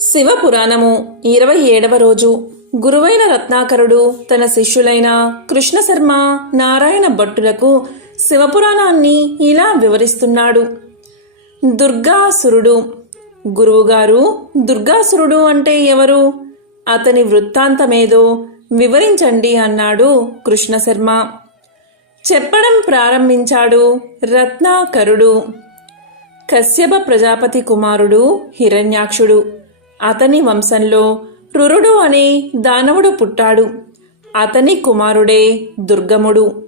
శివపురాణము ఇరవై ఏడవ రోజు. గురువైన రత్నాకరుడు తన శిష్యులైన కృష్ణశర్మ నారాయణ భట్టులకు శివపురాణాన్ని ఇలా వివరిస్తున్నాడు. దుర్గాసురుడు. గురువుగారు దుర్గాసురుడు అంటే ఎవరు? అతని వృత్తాంతమేదో వివరించండి అన్నాడు కృష్ణశర్మ. చెప్పడం ప్రారంభించాడు రత్నాకరుడు. కశ్యప ప్రజాపతి కుమారుడు హిరణ్యాక్షుడు. అతని వంశంలో రురుడు అనే దానవుడు పుట్టాడు. అతని కుమారుడే దుర్గముడు.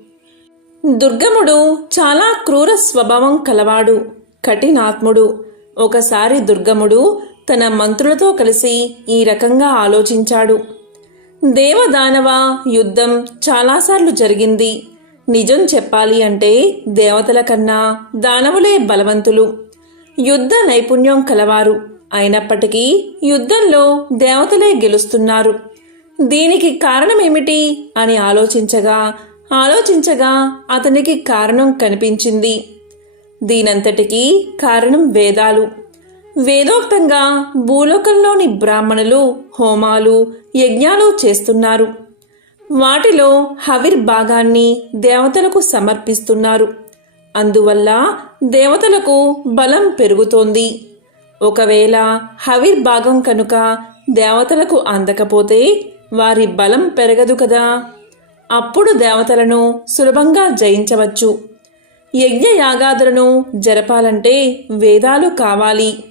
దుర్గముడు చాలా క్రూర స్వభావం కలవాడు కఠినాత్ముడు. ఒకసారి దుర్గముడు తన మంత్రులతో కలిసి ఈ రకంగా ఆలోచించాడు. దేవదానవ యుద్ధం చాలాసార్లు జరిగింది. నిజం చెప్పాలి అంటే దేవతల కన్నా దానవులే బలవంతులు. యుద్ధ నైపుణ్యం కలవారు. అయినప్పటికీ యుద్ధంలో దేవతలే గెలుస్తున్నారు. దీనికి కారణమేమిటి అని ఆలోచించగా ఆలోచించగా అతనికి కారణం కనిపించింది. దీనంతటికీ కారణం వేదాలు. వేదోక్తంగా భూలోకంలోని బ్రాహ్మణులు హోమాలు యజ్ఞాలు చేస్తున్నారు. వాటిలో హవిర్ భాగాన్ని దేవతలకు సమర్పిస్తున్నారు. అందువల్ల దేవతలకు బలం పెరుగుతోంది. ఒకవేళ హవిర్ భాగం కనుక దేవతలకు అందకపోతే వారి బలం పెరగదు కదా. అప్పుడు దేవతలను సులభంగా జయించవచ్చు. యజ్ఞయాగాదులను జరపాలంటే వేదాలు కావాలి.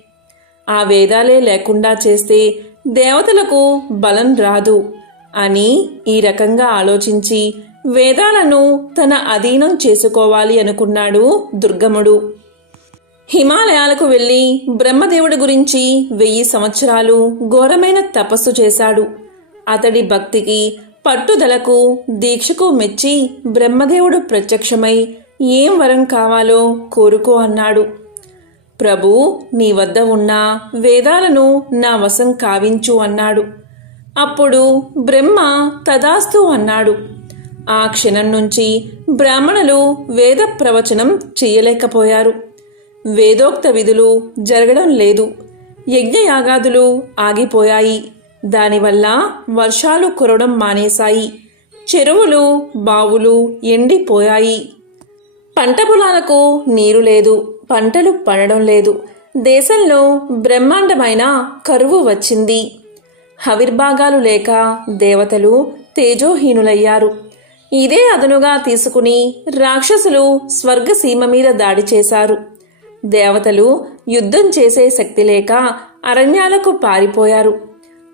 ఆ వేదాలే లేకుండా చేస్తే దేవతలకు బలం రాదు అని ఈ రకంగా ఆలోచించి వేదాలను తన అధీనం చేసుకోవాలి అనుకున్నాడు దుర్గముడు. హిమాలయాలకు వెళ్ళి బ్రహ్మదేవుడి గురించి వెయ్యి సంవత్సరాలు ఘోరమైన తపస్సు చేశాడు. అతడి భక్తికి పట్టుదలకు దీక్షకు మెచ్చి బ్రహ్మదేవుడు ప్రత్యక్షమై ఏం వరం కావాలో కోరుకో అన్నాడు. ప్రభు నీ వద్ద ఉన్న వేదాలను నా వశం కావించు అన్నాడు. అప్పుడు బ్రహ్మ తదాస్తు అన్నాడు. ఆ క్షణం నుంచి బ్రాహ్మణులు వేద ప్రవచనం చేయలేకపోయారు. వేదోక్త విధులు జరగడం లేదు. యజ్ఞయాగాదులు ఆగిపోయాయి. దానివల్ల వర్షాలు కురవడం మానేశాయి. చెరువులు బావులు ఎండిపోయాయి. పంట పొలాలకు నీరు లేదు. పంటలు పడడం లేదు. దేశంలో బ్రహ్మాండమైన కరువు వచ్చింది. హవిర్భాగాలు లేక దేవతలు తేజోహీనులయ్యారు. ఇదే అదనుగా తీసుకుని రాక్షసులు స్వర్గసీమ మీద దాడి చేశారు. దేవతలు యుద్ధం చేసే శక్తి లేక అరణ్యాలకు పారిపోయారు.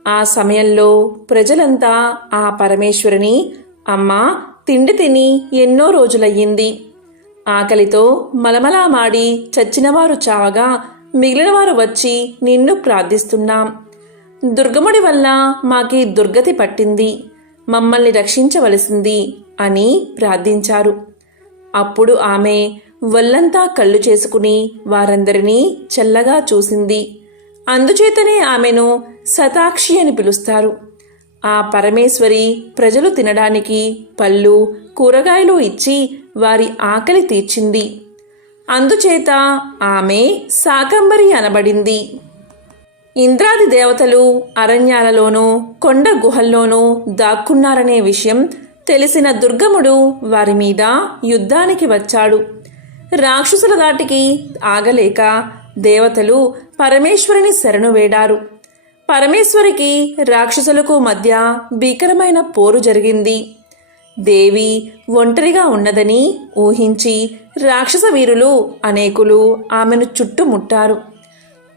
ఆ సమయంలో ప్రజలంతా ఆ పరమేశ్వరుని అమ్మా తిండి తిని ఎన్నో రోజులయ్యింది. ఆకలితో మలమలా మాడి చచ్చినవారు చావగా మిగిలినవారు వచ్చి నిన్ను ప్రార్థిస్తున్నాం. దుర్గముడి వల్ల మాకి దుర్గతి పట్టింది. మమ్మల్ని రక్షించవలసింది అని ప్రార్థించారు. అప్పుడు ఆమె వల్లంతా కళ్ళు చేసుకుని వారందరినీ చల్లగా చూసింది. అందుచేతనే ఆమెను శతాక్షి అని పిలుస్తారు. ఆ పరమేశ్వరి ప్రజలు తినడానికి పళ్ళు కూరగాయలు ఇచ్చి వారి ఆకలి తీర్చింది. అందుచేత ఆమె శాకంబరి అనబడింది. ఇంద్రాది దేవతలు అరణ్యాలలోనూ కొండ గుహల్లోనూ దాక్కున్నారనే విషయం తెలిసిన దుర్గముడు వారి మీద యుద్ధానికి వచ్చాడు. రాక్షసుల దాటికి ఆగలేక దేవతలు పరమేశ్వరిని శరణు వేడారు. పరమేశ్వరికి రాక్షసులకు మధ్య భీకరమైన పోరు జరిగింది. దేవి ఒంటరిగా ఉన్నదని ఊహించి రాక్షస వీరులు అనేకులు ఆమెను చుట్టుముట్టారు.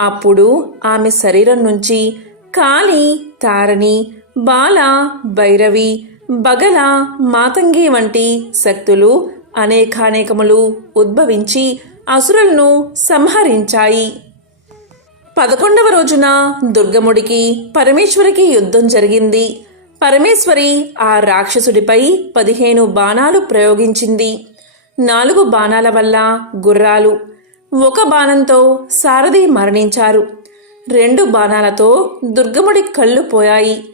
అప్పుడు ఆమె శరీరం నుంచి కాళి తారణి బాల భైరవి బగల మాతంగి వంటి శక్తులు అనేకానేకములు ఉద్భవించి అసురులను సంహరించాయి. పదకొండవ రోజున దుర్గముడికి పరమేశ్వరికి యుద్ధం జరిగింది. పరమేశ్వరి ఆ రాక్షసుడిపై పదిహేను బాణాలు ప్రయోగించింది. నాలుగు బాణాల వల్ల గుర్రాలు ఒక బాణంతో సారథి మరణించారు. రెండు బాణాలతో దుర్గముడి కళ్ళు పోయాయి.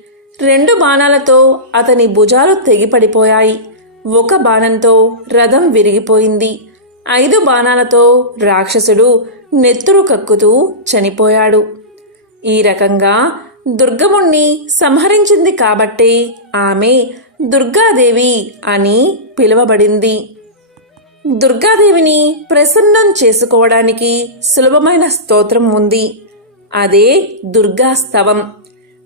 రెండు బాణాలతో అతని భుజాలు తెగిపడిపోయాయి. ఒక బాణంతో రథం విరిగిపోయింది. ఐదు బాణాలతో రాక్షసుడు నెత్తురు కక్కుతూ చనిపోయాడు. ఈ రకంగా దుర్గముణ్ణి సంహరించింది కాబట్టే ఆమె దుర్గాదేవి అని పిలువబడింది. దుర్గాదేవిని ప్రసన్నం చేసుకోవడానికి సులభమైన స్తోత్రం ఉంది. అదే దుర్గాస్తవం.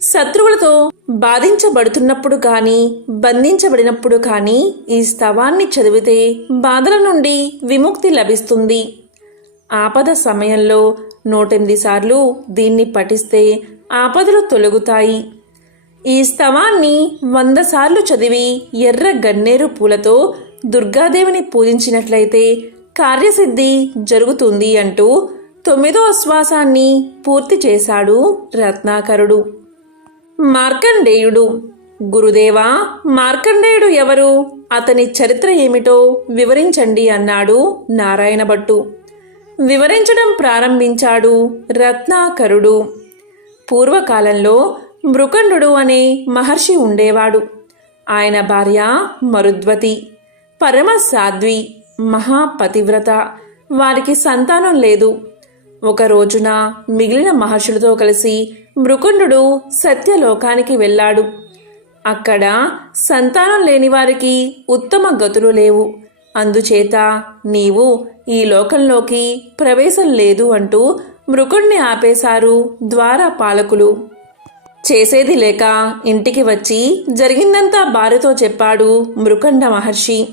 శత్రువులతో బాధించబడుతున్నప్పుడు కానీ బంధించబడినప్పుడు కానీ ఈ స్తవాన్ని చదివితే బాధల నుండి విముక్తి లభిస్తుంది. ఆపద సమయంలో నూటెనిమిది సార్లు దీన్ని పఠిస్తే ఆపదలు తొలగుతాయి. ఈ స్తవాన్ని వంద సార్లు చదివి ఎర్ర గన్నేరు పూలతో దుర్గాదేవిని పూజించినట్లయితే కార్యసిద్ధి జరుగుతుంది అంటూ తొమ్మిదో శ్వాసాన్ని పూర్తి చేశాడు రత్నాకరుడు. మార్కండేయుడు. గురుదేవా మార్కండేయుడు ఎవరు? అతని చరిత్ర ఏమిటో వివరించండి అన్నాడు నారాయణ భట్టు వివరించడం ప్రారంభించాడు రత్నాకరుడు. పూర్వకాలంలో మృకండు అనే మహర్షి ఉండేవాడు. ఆయన భార్య మరుద్వతి పరమ సాధ్వి మహాపతివ్రత. వారికి సంతానం లేదు. ఒక రోజున మిగిలిన మహర్షులతో కలిసి మృకుండు సత్యలోకానికి వెళ్ళాడు. అక్కడ సంతానం లేని వారికి ఉత్తమ గతులు లేవు. అందుచేత నీవు ఈ లోకంలోకి ప్రవేశం లేదు అంటూ మృకుణ్ణి ఆపేశారు ద్వార పాలకులు. చేసేది లేక ఇంటికి వచ్చి జరిగిందంతా భార్యతో చెప్పాడు మృకండ మహర్షి.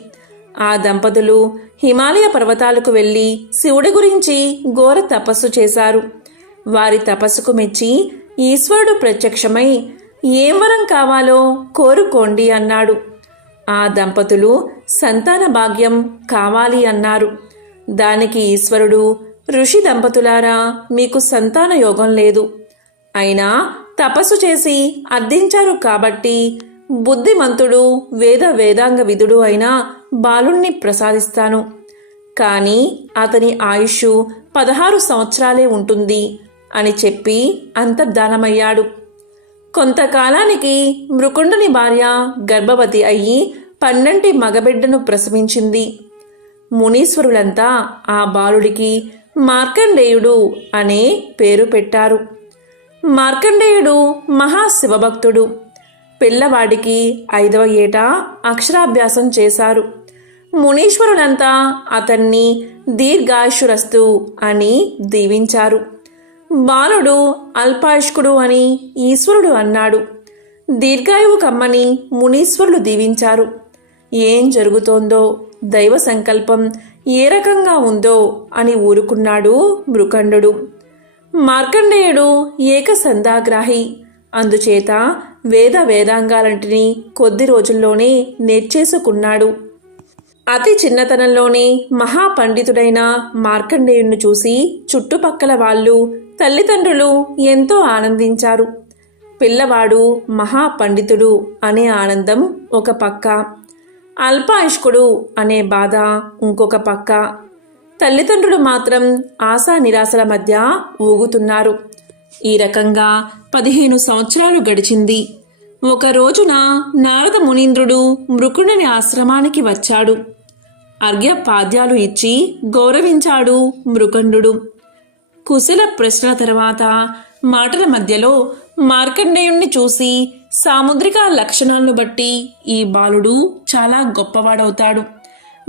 ఆ దంపతులు హిమాలయ పర్వతాలకు వెళ్ళి శివుడి గురించి ఘోర తపస్సు చేశారు. వారి తపస్సుకు మెచ్చి ఈశ్వరుడు ప్రత్యక్షమై ఏం వరం కావాలో కోరుకోండి అన్నాడు. ఆ దంపతులు సంతాన భాగ్యం కావాలి అన్నారు. దానికి ఈశ్వరుడు ఋషి దంపతులారా మీకు సంతాన యోగం లేదు. అయినా తపస్సు చేసి అర్థించారు కాబట్టి బుద్ధిమంతుడు వేద వేదాంగ విధుడు అయిన బాలుణ్ణి ప్రసాదిస్తాను. కానీ అతని ఆయుష్ పదహారు సంవత్సరాలే ఉంటుంది అని చెప్పి అంతర్ధానమయ్యాడు. కొంతకాలానికి మృకుండుని భార్య గర్భవతి అయ్యి పన్నెంటి మగబిడ్డను ప్రసవించింది. మునీశ్వరులంతా ఆ బాలుడికి మార్కండేయుడు అనే పేరు పెట్టారు. మార్కండేయుడు మహాశివభక్తుడు. పిల్లవాడికి ఐదవ ఏట అక్షరాభ్యాసం చేశారు. మునీశ్వరులంతా అతన్ని దీర్ఘాయుషురస్తు అని దీవించారు. బాలుడు అల్పాయుష్కుడు అని ఈశ్వరుడు అన్నాడు. దీర్ఘాయువు కమ్మని మునీశ్వరులు దీవించారు. ఏం జరుగుతోందో దైవ సంకల్పం ఏ రకంగా ఉందో అని ఊరుకున్నాడు మృకండు మార్కండేయుడు ఏకసందాగ్రాహి అందుచేత వేద వేదాంగాలంటిని కొద్ది రోజుల్లోనే నేర్చేసుకున్నాడు. అతి చిన్నతనంలోనే మహాపండితుడైన మార్కండేయుణ్ణి చూసి చుట్టుపక్కల వాళ్ళు తల్లిదండ్రులు ఎంతో ఆనందించారు. పిల్లవాడు మహాపండితుడు అనే ఆనందం ఒక పక్క. అల్పాయుష్కుడు అనే బాధ ఇంకొక పక్క. తల్లిదండ్రులు మాత్రం ఆశా నిరాశల మధ్య ఊగుతున్నారు. ఈ రకంగా పదిహేను సంవత్సరాలు గడిచింది. ఒక రోజున నారద మునీంద్రుడు మృకుణుని ఆశ్రమానికి వచ్చాడు. అర్ఘ్యపాద్యాలు ఇచ్చి గౌరవించాడు మృకండు కుశల ప్రశ్న తర్వాత మాటల మధ్యలో మార్కండేయుణ్ణి చూసి సాముద్రిక లక్షణాలను బట్టి ఈ బాలుడు చాలా గొప్పవాడవుతాడు.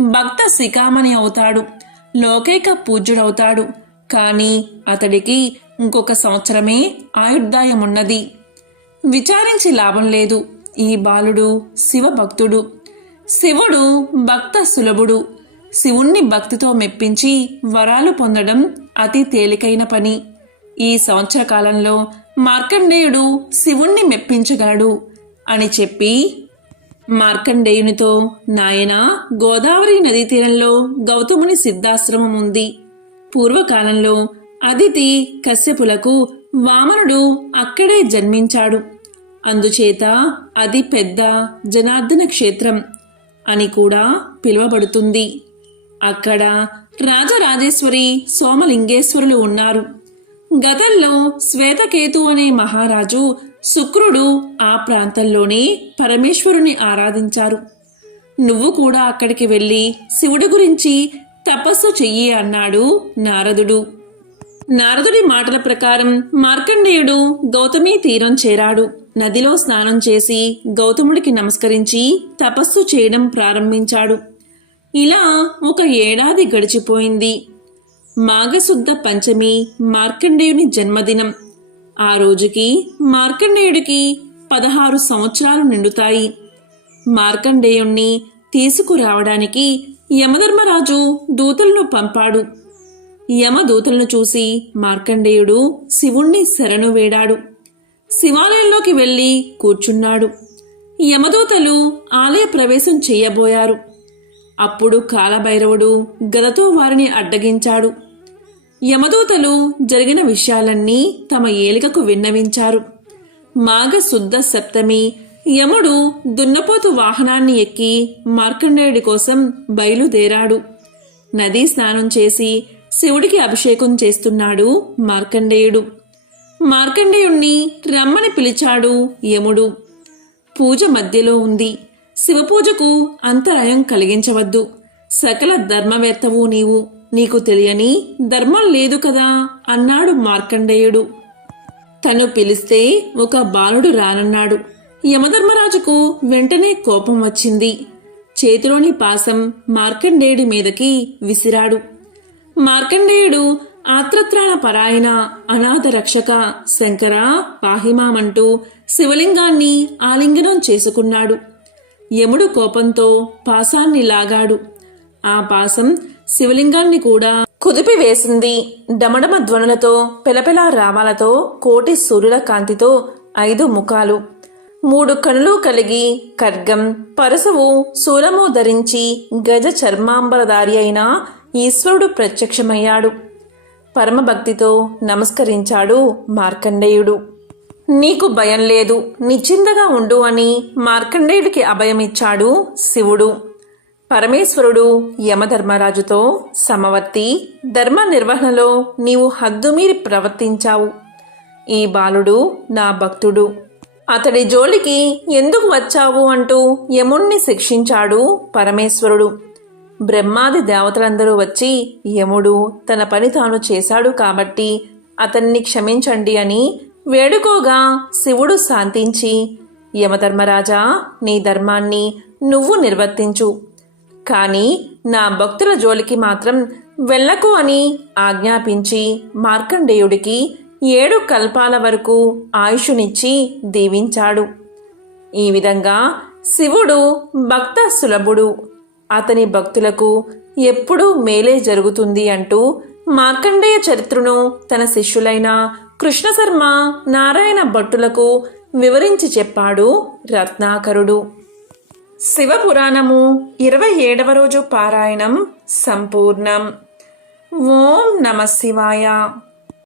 భక్త శిఖామణి అవుతాడు. లోకైక పూజ్యుడవుతాడు. కానీ అతడికి ఇంకొక సంవత్సరమే ఆయుర్దాయం ఉన్నది విచారించి లాభం లేదు. ఈ బాలుడు శివభక్తుడు. శివుడు భక్త సులభుడు. శివుణ్ణి భక్తితో మెప్పించి వరాలు పొందడం అతి తేలికైన పని. ఈ సంవత్సర కాలంలో మార్కండేయుడు శివుణ్ణి మెప్పించగలడు అని చెప్పి మార్కండేయునితో నాయన గోదావరి నదీ తీరంలో గౌతముని సిద్ధాశ్రమం ఉంది పూర్వకాలంలో అదితి కశ్యపులకు వామనుడు అక్కడే జన్మించాడు. అందుచేత అది పెద్ద జనార్దన క్షేత్రం అని కూడా పిలువబడుతుంది. అక్కడ రాజరాజేశ్వరి సోమలింగేశ్వరులు ఉన్నారు. గతంలో శ్వేతకేతు అనే మహారాజు శుక్రుడు ఆ ప్రాంతంలోనే పరమేశ్వరుని ఆరాధించారు. నువ్వు కూడా అక్కడికి వెళ్ళి శివుడి గురించి తపస్సు చెయ్యి అన్నాడు నారదుడు. నారదుడి మాటల ప్రకారం మార్కండేయుడు గౌతమి తీరం చేరాడు. నదిలో స్నానం చేసి గౌతముడికి నమస్కరించి తపస్సు చేయడం ప్రారంభించాడు. ఇలా ఒక ఏడాది గడిచిపోయింది. మాఘశుద్ధ పంచమి మార్కండేయుని జన్మదినం. ఆ రోజుకి మార్కండేయుడికి పదహారు సంవత్సరాలు నిండుతాయి. మార్కండేయుణ్ణి తీసుకురావడానికి యమధర్మరాజు దూతలను పంపాడు. యమదూతలను చూసి మార్కండేయుడు శివుణ్ణి శరణు వేడాడు. శివాలయంలోకి వెళ్ళి కూర్చున్నాడు. యమదూతలు ఆలయ ప్రవేశం చేయబోయారు. అప్పుడు కాలభైరవుడు గదతో వారిని అడ్డగించాడు. యమదూతలు జరిగిన విషయాలన్నీ తమ ఏలికకు విన్నవించారు. మాఘ శుద్ధ సప్తమి యముడు దున్నపోతు వాహనాన్ని ఎక్కి మార్కండేయుడి కోసం బయలుదేరాడు. నదీ స్నానం చేసి శివుడికి అభిషేకం చేస్తున్నాడు మార్కండేయుడు. మార్కండేయుణ్ణి రమ్మని పిలిచాడు యముడు. పూజ మధ్యలో ఉంది. శివపూజకు అంతరాయం కలిగించవద్దు. సకల ధర్మవేత్తవు నీవు. నీకు తెలియని ధర్మం లేదు కదా అన్నాడు మార్కండేయుడు. తను పిలిస్తే ఒక బాలుడు రానన్నాడు. యమధర్మరాజుకు వెంటనే కోపం వచ్చింది. చేతిలోని పాసం మార్కండేయుడి మీదకి విసిరాడు. మార్కండేయుడు ఆత్రత్రాణ పరాయణ అనాథ రక్షక శంకర పాహిమామంటూ శివలింగాన్ని ఆలింగనం చేసుకున్నాడు. యముడు కోపంతో పాసాన్ని లాగాడు. ఆ పాసం శివలింగాన్ని కూడా కుదిపివేసింది. డమడమ ధ్వనులతో పెలపెలా రావాలతో కోటి సూర్యుల కాంతితో ఐదు ముఖాలు. మూడు కనులు కలిగి ఖడ్గం పరశువు శూలము ధరించి గజ చర్మాంబరదారి అయిన ఈశ్వరుడు ప్రత్యక్షమయ్యాడు. పరమభక్తితో నమస్కరించాడు మార్కండేయుడు. నీకు భయం లేదు నిశ్చింతగా ఉండు అని మార్కండేయుడికి అభయమిచ్చాడు శివుడు. పరమేశ్వరుడు యమధర్మరాజుతో సమవర్తి ధర్మ నిర్వహణలో నీవు హద్దుమీరి ప్రవర్తించావు. ఈ బాలుడు నా భక్తుడు. అతడి జోలికి ఎందుకు వచ్చావు అంటూ యముణ్ణి శిక్షించాడు పరమేశ్వరుడు. బ్రహ్మాది దేవతలందరూ వచ్చి యముడు తన పని తాను చేశాడు కాబట్టి అతన్ని క్షమించండి అని వేడుకోగా శివుడు శాంతించి యమధర్మరాజా నీ ధర్మాన్ని నువ్వు నిర్వర్తించు. కానీ నా భక్తుల జోలికి మాత్రం వెళ్ళకు అని ఆజ్ఞాపించి మార్కండేయుడికి ఏడు కల్పాల వరకు ఆయుషునిచ్చి దీవించాడు. ఈ విధంగా శివుడు భక్త సులభుడు. అతని భక్తులకు ఎప్పుడూ మేలే జరుగుతుంది అంటూ మార్కండేయ చరిత్రను తన శిష్యులైన కృష్ణశర్మ నారాయణ భట్టులకు వివరించి చెప్పాడు రత్నాకరుడు. శివపురాణము ఇరవై ఏడవ రోజు పారాయణం సంపూర్ణం. ఓం నమ శివాయ.